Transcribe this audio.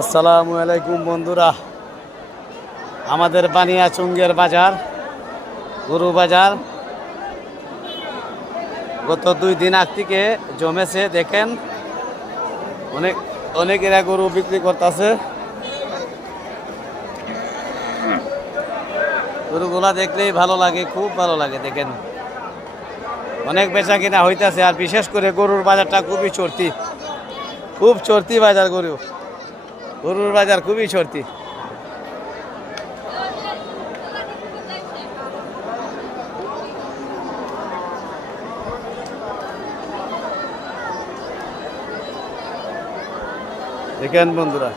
আসসালামু আলাইকুম বন্ধুরা, আমাদের বানিয়াচুঙ্গের বাজার, গরু বাজার গত 2 দিন আগ থেকে জমেছে। দেখেন অনেকেরা গরু বিক্রি করতেছে। গরুগুলা দেখলেই ভালো লাগে, খুব ভালো লাগে। দেখেন অনেক বেচা কিনা হইতেছে, আর বিশেষ করে গরুর বাজারটা খুবই চড়তি, খুব চড়তি বাজার। গরুর বাজার খুবই চড়তি। দেখেন বন্ধুরা।